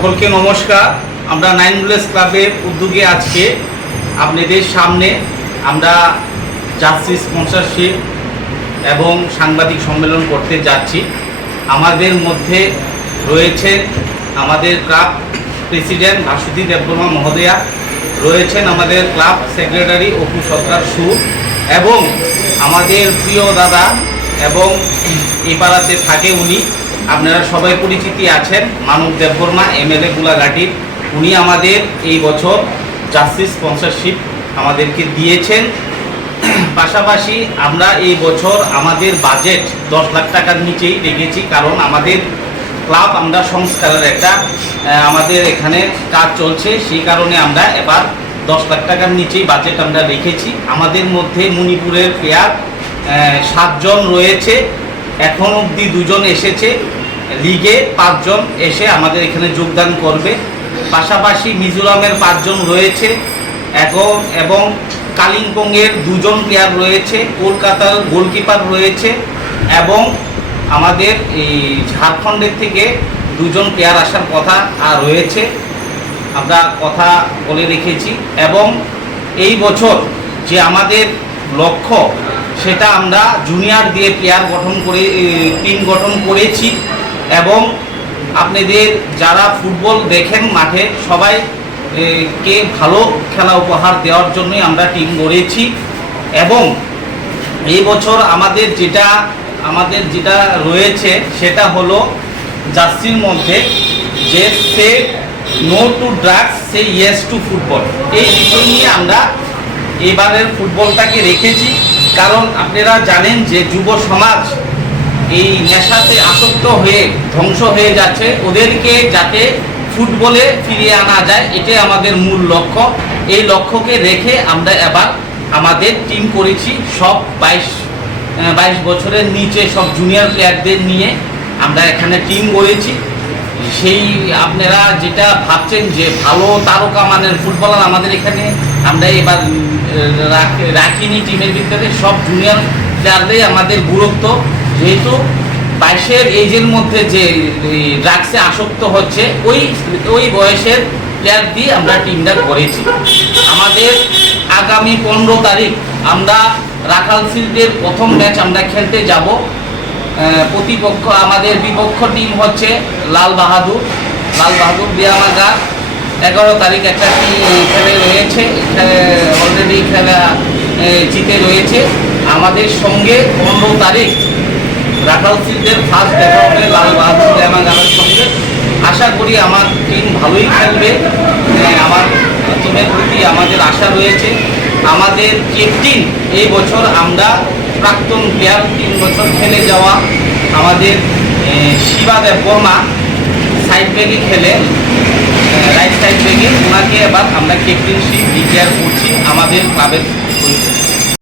সকলকে নমস্কার। আমরা নাইন বুলেস ক্লাবের উদ্যোগে আজকে আপনাদের সামনে আমরা জার্সি স্পন্সরশিপ এবং সাংবাদিক সম্মেলন করতে যাচ্ছি। আমাদের মধ্যে রয়েছে আমাদের ক্লাব প্রেসিডেন্ট ভাসুদী দেববর্মা মহোদয়া, রয়েছেন আমাদের ক্লাব সেক্রেটারি অপু সরকার সুর এবং আমাদের প্রিয় দাদা এবং এই পাড়াতে থাকে উনি আপনারা সবাই পরিচিতি আছেন মানব দেববর্মা এমএলএ গুলাঘাটির উনি আমাদের এই বছর জার্সি স্পন্সরশিপ আমাদেরকে দিয়েছেন। পাশাপাশি আমরা এই বছর আমাদের বাজেট দশ লাখ টাকার নিচেই রেখেছি, কারণ আমাদের ক্লাব আমরা সংস্কারের একটা আমাদের এখানে কাজ চলছে। সেই কারণে আমরা এবার দশ লাখ টাকার নিচেই বাজেট আমরা রেখেছি। আমাদের মধ্যে মণিপুরের প্লেয়ার সাতজন রয়েছে। এখন অবধি দুজন এসেছে, লিগে পাঁচজন এসে আমাদের এখানে যোগদান করবে। পাশাপাশি মিজোরামের পাঁচজন রয়েছে এখন এবং কালিম্পংয়ের দুজন প্লেয়ার রয়েছে, কলকাতার গোলকিপার রয়েছে, এবং আমাদের এই ঝাড়খণ্ডের থেকে দুজন প্লেয়ার আসার কথা আর রয়েছে। আমরা কথা বলে রেখেছি, এবং এই বছর যে আমাদের লক্ষ্য সেটা আমরা জুনিয়র দিয়ে প্লেয়ার গঠন করে টিম গঠন করেছি এবং আপনাদের যারা ফুটবল দেখেন মাঠে সবাই কে ভালো খেলা উপহার দেওয়ার জন্যই আমরা টিম গড়েছি এবং এই বছর আমাদের যেটা আমাদের যেটা রয়েছে সেটা হলো জার্সির মধ্যে যে say no to drugs say yes to football এই বিষয় নিয়ে আমরা এবারের ফুটবলটাকে রেখেছি। কারণ আপনারা জানেন যে যুব সমাজ এই নেশাতে আসক্ত হয়ে ধ্বংস হয়ে যাচ্ছে। ওদেরকে যাতে ফুটবলে ফিরিয়ে আনা যায়, এটাই আমাদের মূল লক্ষ্য। এই লক্ষ্যকে রেখে আমরা এবার আমাদের টিম করেছি সব বাইশ বাইশ বছরের নিচে সব জুনিয়র প্লেয়ারদের নিয়ে আমরা এখানে টিম গড়েছি। সেই আপনারা যেটা ভাবছেন যে ভালো তারকা মানের ফুটবলার আমাদের এখানে, আমরা এবার রাখিনি টিমের ভিতরে, সব জুনিয়র প্লেয়ারদের আমাদের গুরুত্ব যেহেতু বাইশের এজের মধ্যে যে ড্রাগসে আসক্ত হচ্ছে, ওই ওই বয়সের প্লেয়ার দিয়ে আমরা টিমটা করেছি। আমাদের আগামী পনেরো তারিখ আমরা রাখাল ফিল্ডের প্রথম ম্যাচ আমরা খেলতে যাব। প্রতিপক্ষ, আমাদের বিপক্ষ টিম হচ্ছে লাল বাহাদুর। লাল বাহাদুর বিয়ামাগা এগারো তারিখ একটা টি খেলে রয়েছে অলরেডি খেলা জিতে রয়েছে। আমাদের সঙ্গে পনেরো তারিখ রাখাল ফিল্ডের ফার্স্ট দেখা হবে, লাল বাহাদুর সঙ্গে। আশা করি আমার টিম ভালোই খেলবে। আমার টিমের প্রতি আমাদের আশা রয়েছে। আমাদের ক্যাপ্টেন এই বছর আমরা প্রাক্তন প্লেয়ার তিন বছর খেলে যাওয়া আমাদের শিবা দেব বর্মা সাইড ব্যাগে খেলে। এবার আমরা ক্যাপ্টেনশিপ ডিক্লেয়ার করছি আমাদের ক্লাবের।